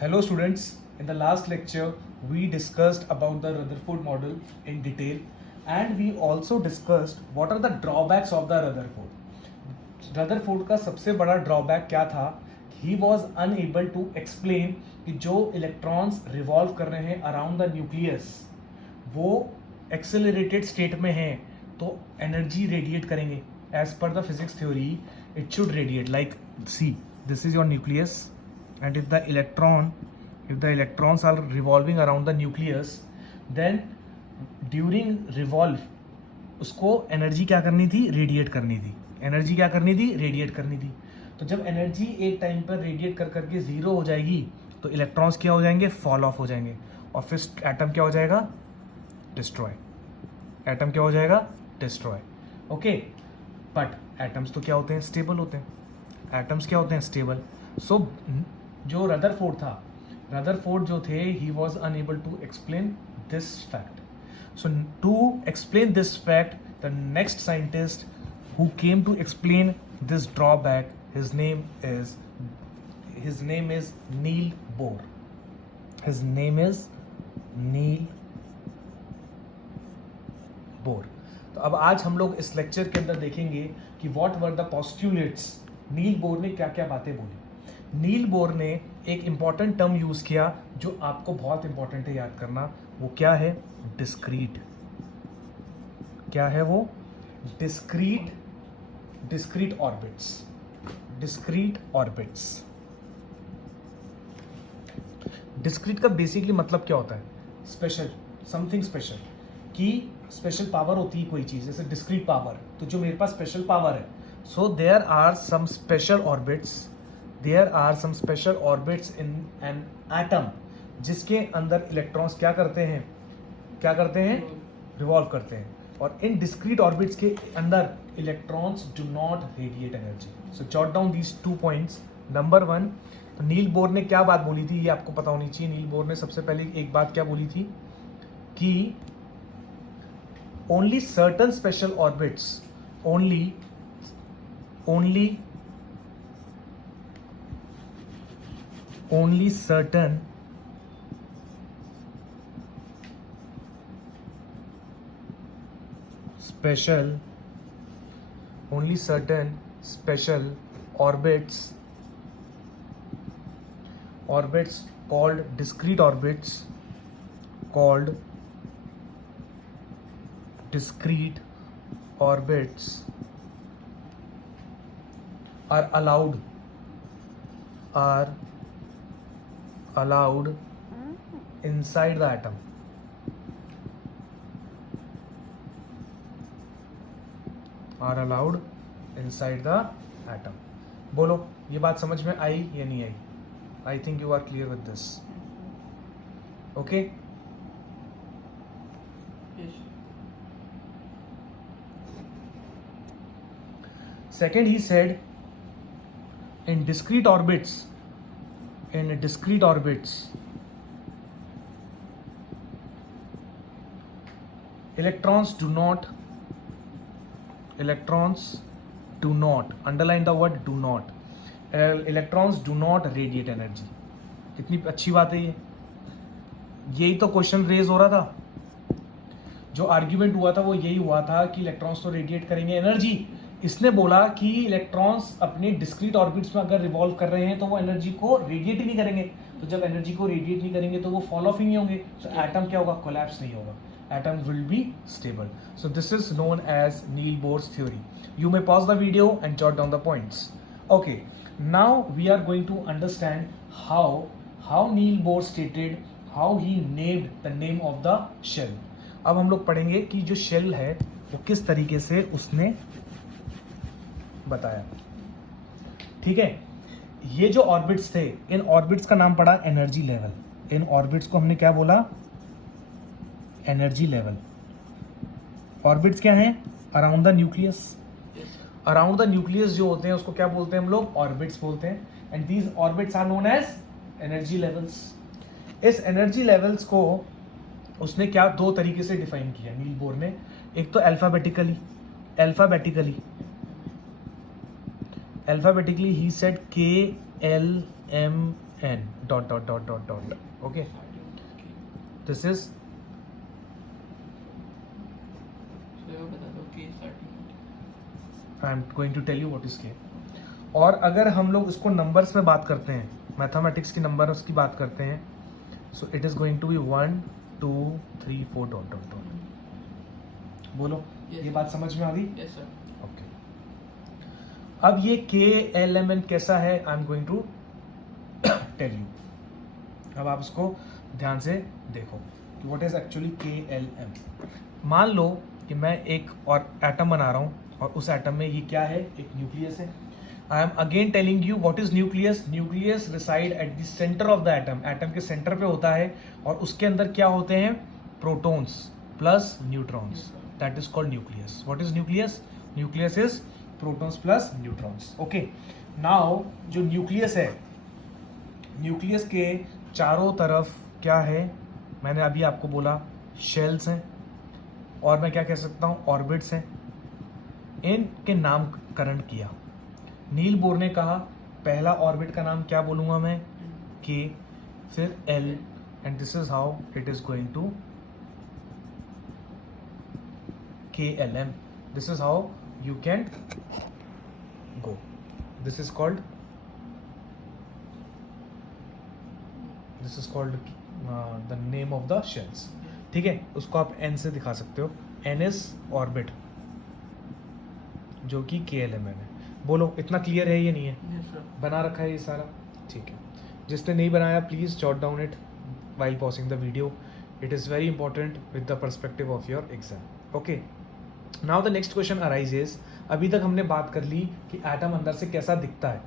Hello students, in the last lecture we discussed about the Rutherford model in detail and we also discussed what are the drawbacks of the Rutherford. Rutherford का सबसे बड़ा drawback क्या था? He was unable to explain कि जो electrons revolve कर रहे हैं around the nucleus वो accelerated state में हैं तो energy radiate करेंगे. As per the physics theory, it should radiate. Like see, this is your nucleus. And if the electrons are revolving around the nucleus, then during revolve उसको energy क्या करनी थी? Radiate करनी थी. एनर्जी क्या करनी थी? रेडिएट करनी थी. तो जब एनर्जी एक टाइम पर रेडिएट कर करके जीरो हो जाएगी तो इलेक्ट्रॉन्स क्या हो जाएंगे? फॉल ऑफ हो जाएंगे और फिर एटम क्या हो जाएगा? डिस्ट्रॉय. एटम क्या हो जाएगा? डिस्ट्रॉय. ओके, बट एटम्स तो क्या होते हैं? स्टेबल होते हैं. एटम्स क्या होते हैं? स्टेबल. सो जो रदरफोर्ड था, रदरफोर्ड जो थे, he was unable to explain this fact. So to explain this fact, the next scientist who came to explain this drawback, his name is Niels Bohr. His name is Niels Bohr. तो अब आज हम लोग इस lecture के अंदर देखेंगे कि what were the postulates. Niels Bohr ने क्या क्या बातें बोली. नील बोर ने एक इंपॉर्टेंट टर्म यूज किया जो आपको बहुत इंपॉर्टेंट है याद करना. वो क्या है? डिस्क्रीट. क्या है वो? Discrete orbits. Discrete orbits. Discrete का बेसिकली मतलब क्या होता है? Special, something special. कि स्पेशल पावर होती है कोई चीज, जैसे डिस्क्रीट पावर. तो जो मेरे पास स्पेशल पावर है, so there are some special orbits. There are some special orbits in an atom जिसके अंदर इलेक्ट्रॉन्स क्या करते हैं? क्या करते हैं? रिवॉल्व करते हैं. और इन डिस्क्रीट ऑर्बिट्स के अंदर electrons do not radiate energy. So jot down these 2 points. Number 1, तो नील बोर ने क्या बात बोली थी ये आपको पता होनी चाहिए. नील बोर ने सबसे पहले एक बात क्या बोली थी कि only certain special orbits, only certain special orbits called discrete orbits are allowed inside the atom. Are allowed inside the atom. बोलो, ये बात समझ में आई या नहीं आई? I think you are clear with this. Okay. Second, he said in discrete orbits, electrons do not, underline the word do not, electrons do not radiate energy. कितनी अच्छी बात है ये. यही तो क्वेश्चन रेज हो रहा था. जो आर्ग्यूमेंट हुआ था वो यही हुआ था कि इलेक्ट्रॉन्स तो रेडिएट करेंगे एनर्जी. इसने बोला कि इलेक्ट्रॉन्स अपने डिस्क्रीट ऑर्बिट्स में अगर रिवॉल्व कर रहे हैं तो वो एनर्जी को रेडिएट ही नहीं करेंगे. तो जब एनर्जी को रेडिएट नहीं करेंगे तो वो फॉल ऑफ ही नहीं होंगे. तो एटम क्या होगा? कोलैप्स नहीं होगा. Atom will be stable. So this is known as Niels Bohr's theory. You may pause the video and jot down the points. Okay, now we are going to understand how Niels Bohr stated, how he named the name of the shell. अब हम लोग पढ़ेंगे कि जो shell है वो किस तरीके से उसने बताया. ठीक है. ये जो ऑर्बिट्स थे, इन ऑर्बिट्स का नाम पड़ा एनर्जी लेवल. इन ऑर्बिट्स को हमने क्या बोला? Energy level. ऑर्बिट्स क्या हैं? Around the nucleus. Around the nucleus जो होते हैं उसको क्या बोलते हैं हम लोग? ऑर्बिट्स बोलते हैं. And these orbits are known as energy levels. इस एनर्जी लेवल्स को उसने क्या 2 तरीके से डिफाइन किया नील बोर ने. एक तो alphabetically he said KLMNOP n dot dot dot dot dot. Okay, this is I am going to tell you what is k. और अगर हम लोग इसको नंबर्स में बात करते हैं, मैथमेटिक्स की नंबर्स की बात करते हैं, so it is going to be 1 2 3 4 dot dot dot. बोलो, ये बात समझ में आ गई? Yes sir. ओके. अब ये KLMN कैसा है, I am going to tell you. अब आप इसको ध्यान से देखो कि व्हाट इज एक्चुअली KLM. मान लो कि मैं एक और एटम बना रहा हूँ और उस एटम में ये क्या है, एक न्यूक्लियस है. I am again telling you what is nucleus. Nucleus reside at the centre of the atom. Atom के सेंटर पे होता है और उसके अंदर क्या होते हैं, protons plus neutrons. That is called nucleus. What is nucleus? Nucleus is protons plus neutrons. Okay, now जो न्यूक्लियस है, न्यूक्लियस के चारों तरफ क्या है, मैंने अभी आपको बोला शेल्स हैं, और मैं क्या कह सकता हूँ, ऑर्बिट्स हैं. इनके नामकरण किया. नील बोर ने कहा पहला ऑर्बिट का नाम क्या बोलूंगा मैं, के, फिर L, and this is how it is going to KLM. This is how you can go. This is called the name of the shells. ठीक है, उसको आप एन से दिखा सकते हो. एन इज ऑर्बिट जो कि KLMN है. बोलो, इतना क्लियर है ये नहीं है? Yes sir. बना रखा है ये सारा? ठीक है. जिसने नहीं बनाया please jot down it while pausing the video. It is very important with the perspective of your exam. Okay. Now the next question arises. अभी तक हमने बात कर ली कि एटम अंदर से कैसा दिखता है.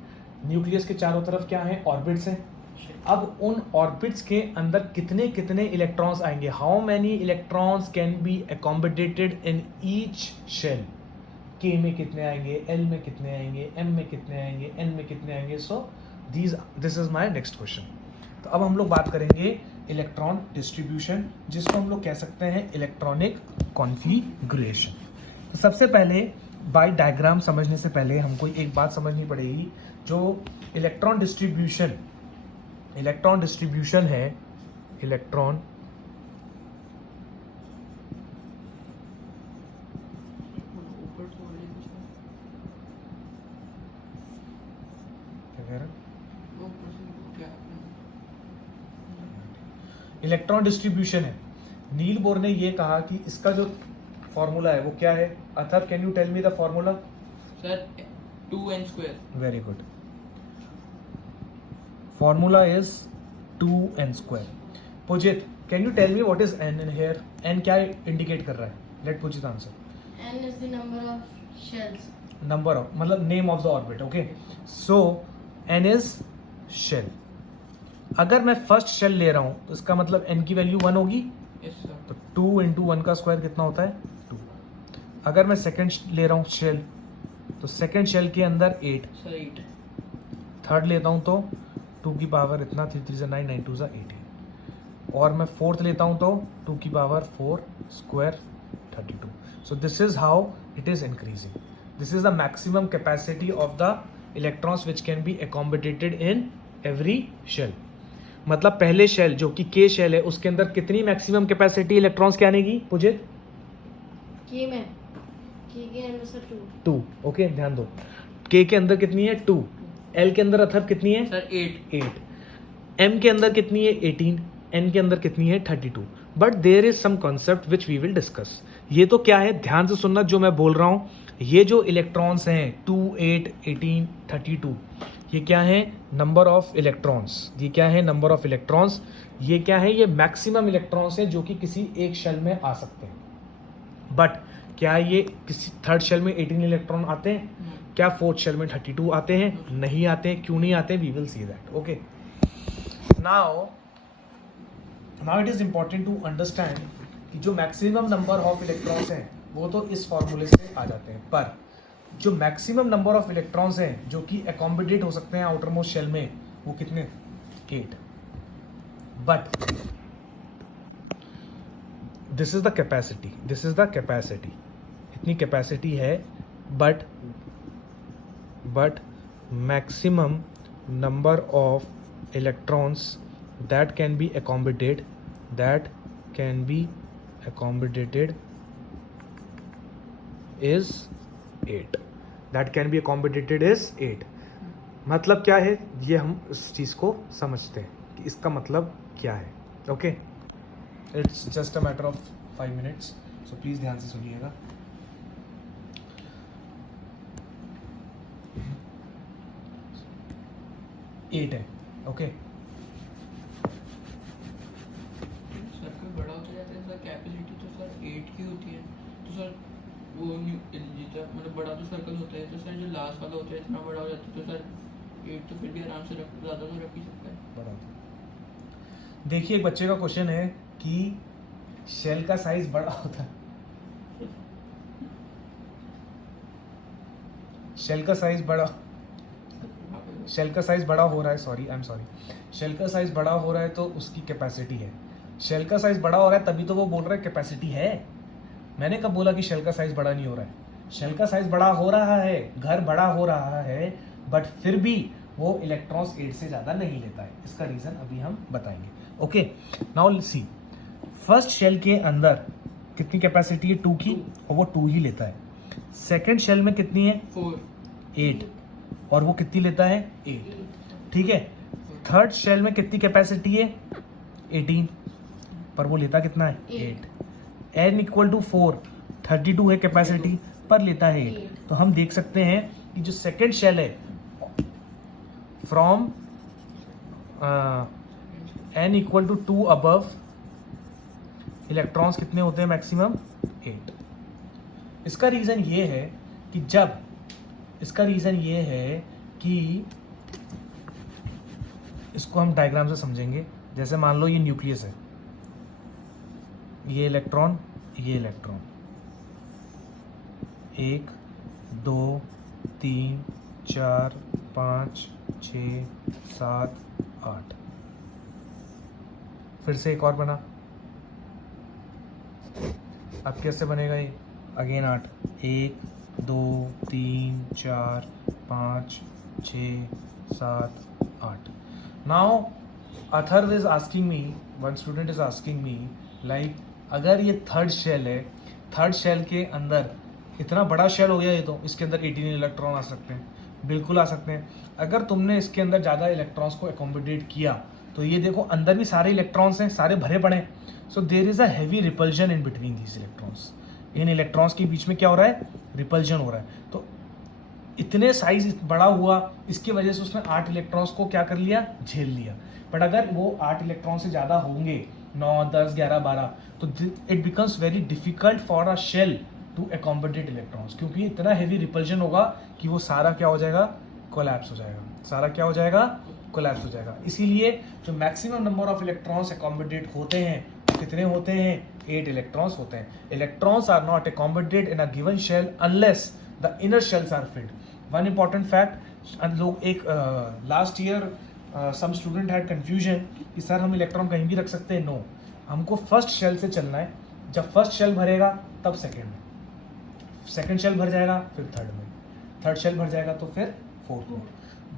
न्यूक्लियस के चारों तरफ क्या है, ऑर्बिट्स हैं. अब उन ऑर्बिट्स के अंदर कितने कितने इलेक्ट्रॉन्स आएंगे, how many electrons can be accommodated in each shell. K में कितने आएंगे, L में कितने आएंगे, M में कितने आएंगे, N में कितने आएंगे. सो this is my next question. तो अब हम लोग बात करेंगे इलेक्ट्रॉन डिस्ट्रीब्यूशन, जिसको हम लोग कह सकते हैं इलेक्ट्रॉनिक कॉन्फ़िगरेशन. सबसे पहले बाय डायग्राम समझने से पहले हमको एक बात समझनी पड़ेगी. जो इलेक्ट्रॉन डिस्ट्रीब्यूशन है, इलेक्ट्रॉन इलेक्ट्रॉन डिस्ट्रीब्यूशन है. नील बोर ने ये कहा कि इसका जो फॉर्मूला है वो क्या है. Atharv, can you tell me the formula? Sir 2n square. Very good. Formula is 2n square. Pujit, can you tell me what is n in here? n क्या इंडिकेट कर रहा है? Let Pujit answer. N is the number of shells. Number of, मतलब name of the orbit. Okay, so n is shell. अगर मैं first shell ले रहा हूं तो इसका मतलब n की वैल्यू 1 होगी. Yes sir. तो 2 इंटू 1 का स्क्वायर कितना होता है, 2. अगर मैं सेकंड ले रहा हूँ शेल, तो सेकंड शेल के अंदर 8. सर 8. थर्ड लेता हूँ तो 2 की पावर इतना, 3 3 9 9 2 18. और मैं फोर्थ लेता हूँ तो 2 की power 4 square 32. So this is how it is increasing. This is the maximum capacity of the electrons which can be accommodated in every shell. मतलब पहले शेल जो कि K शेल है, उसके अंदर कितनी मैक्सिमम कैपेसिटी इलेक्ट्रॉन्स के आने की, पुजित? K में K के अंदर से 2. ओके, ध्यान दो. K के अंदर कितनी है, 2. L के अंदर अथर्व कितनी है, सर 8. 8. M के अंदर कितनी है, 18. N के अंदर कितनी है, 32. But there is some concept which we will discuss. ये तो क्या है, ध्यान से सुनना जो मैं बोल रहा हूँ. ये जो इलेक्ट्रॉन्स हैं 2 8 18 32, ये क्या है, नंबर ऑफ इलेक्ट्रॉन्स. ये क्या है, नंबर ऑफ इलेक्ट्रॉन्स. ये क्या है, ये मैक्सिमम इलेक्ट्रॉन्स हैं जो कि किसी एक शेल में आ सकते हैं. बट क्या ये किसी थर्ड शेल में 18 इलेक्ट्रॉन आते हैं? क्या फोर्थ शेल में 32 आते हैं? नहीं आते. क्यों नहीं आते? We will see that. Okay, now it is important to understand कि जो मैक्सिमम नंबर ऑफ इलेक्ट्रॉन्स हैं वो तो इस फॉर्मूले से आ जाते हैं, पर जो मैक्सिमम नंबर ऑफ इलेक्ट्रॉन्स हैं जो कि अकोमोडेट हो सकते हैं आउटर मोस्ट शेल में, वो कितने, 8. But this is the capacity. इतनी कैपेसिटी है. But maximum number of electrons that can be accommodated is 8. That can be accommodated is 8. मतलब क्या है, ये हम इस चीज़ को समझते हैं कि इसका मतलब क्या है. Okay, it's just a matter of 5 minutes, so please ध्यान से सुनिएगा. एट है. ओके, सर्कल बड़ा होता जाता है सर, कैपेसिटी तो सर 8 की होती है, तो सर वो जितना मतलब बड़ा तो सर्कल होता है, तो सर जो लास्ट वाला होता है इतना बड़ा हो जाता है, तो सर 8 तो फिर भी आराम से रख, ज़्यादा तो रख ही सकता है. बड़ा. देखिए, एक बच्चे का क्वेश्चन है कि शेल का साइज बड़ा होता है. शेल का साइज बड़ा हो रहा है, sorry, I am sorry. Shell का साइज बड़ा हो रहा है तो उसकी कैपेसिटी है. शेल का साइज बड़ा हो रहा है तभी तो वो बोल रहा है कैपेसिटी है. मैंने कब बोला कि शेल का साइज बड़ा नहीं हो रहा है? शेल का साइज बड़ा हो रहा है, घर बड़ा हो रहा है, बट फिर भी वो इलेक्ट्रॉन्स 8 से ज्यादा नहीं लेता है. इसका रीजन अभी हम बताएंगे. Okay, now let's see. First shell के अंदर कितनी कैपेसिटी है? 2 की, और वो 2 ही लेता है. सेकेंड शेल में कितनी है? 4. 8, और वो कितनी लेता है? 8. ठीक है. थर्ड शेल में कितनी कैपेसिटी है? 18, पर वो लेता कितना है? 8. n इक्वल टू 4, 32 है कैपेसिटी, पर लेता है 8. तो हम देख सकते हैं कि जो सेकेंड शेल है from n equal to 2 above, electrons कितने होते हैं मैक्सिमम? 8. इसका रीजन ये है कि इसको हम डायग्राम से समझेंगे. जैसे मान लो ये न्यूक्लियस है, ये इलेक्ट्रॉन, 1 2 3 4 5 6 7 8. फिर से एक और बना. अब कैसे बनेगा ये? Again 8. 1 2 3 4 5 6 7 8. Now Atharva is asking me, one student is asking me, like अगर ये थर्ड शेल है, थर्ड शेल के अंदर इतना बड़ा शेल हो गया ये, तो इसके अंदर 18 इलेक्ट्रॉन आ सकते हैं. बिल्कुल आ सकते हैं. अगर तुमने इसके अंदर ज़्यादा इलेक्ट्रॉन्स को एकोमोडेट किया तो ये देखो अंदर भी सारे इलेक्ट्रॉन्स हैं, सारे भरे पड़े हैं. So there is a heavy repulsion in between these electrons. इन इलेक्ट्रॉन्स के बीच में क्या हो रहा है? रिपल्जन हो रहा है. तो इतने साइज बड़ा हुआ, इसकी वजह से उसने 8 इलेक्ट्रॉन्स को क्या कर लिया? झेल लिया. बट अगर वो 8 इलेक्ट्रॉन से ज़्यादा होंगे, 9 10 11 12, तो it becomes very difficult for a shell to accommodate electrons, क्योंकि इतना हैवी रिपल्जन होगा कि वो सारा क्या हो जाएगा? कोलैप्स हो जाएगा. सारा क्या हो जाएगा? कोलैप्स हो जाएगा. इसीलिए जो maximum number of electrons accommodate होते हैं, कितने होते हैं? 8 इलेक्ट्रॉन्स होते हैं. Electrons are not accommodated in a given shell unless the inner shells are filled. One important fact, लोग एक last year some student had confusion कि सर हम इलेक्ट्रॉन कहीं भी रख सकते हैं. नो, हमको फर्स्ट शेल से चलना है. जब फर्स्ट शेल भरेगा तब सेकेंड में, सेकेंड शेल भर जाएगा फिर थर्ड में, थर्ड शेल भर जाएगा तो फिर फोर्थ में.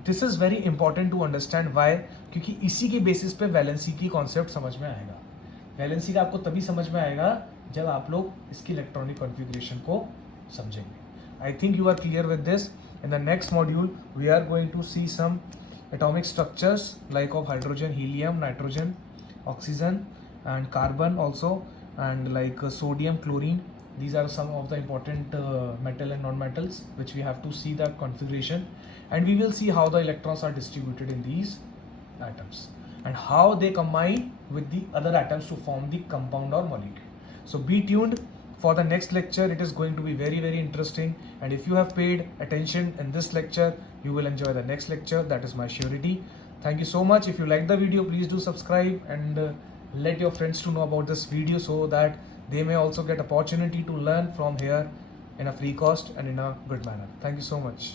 This is very important to understand. Why? क्योंकि इसी के बेसिस पे वैलेंसी की कॉन्सेप्ट समझ में आएगा. वैलेंसी का आपको तभी समझ में आएगा जब आप लोग इसकी इलेक्ट्रॉनिक कॉन्फ़िगरेशन को समझेंगे. I think you are clear with this. In the next module, we are going to see some atomic structures like of hydrogen, helium, nitrogen, oxygen, and carbon also, and like sodium, chlorine. These are some of the important metal and non-metals which we have to see the configuration, and we will see how the electrons are distributed in these atoms and how they combine with the other atoms to form the compound or molecule. So be tuned for the next lecture. It is going to be very very interesting, and if you have paid attention in this lecture, you will enjoy the next lecture. That is my surety. Thank you so much. If you like the video, please do subscribe and let your friends to know about this video so that they may also get opportunity to learn from here in a free cost and in a good manner. Thank you so much.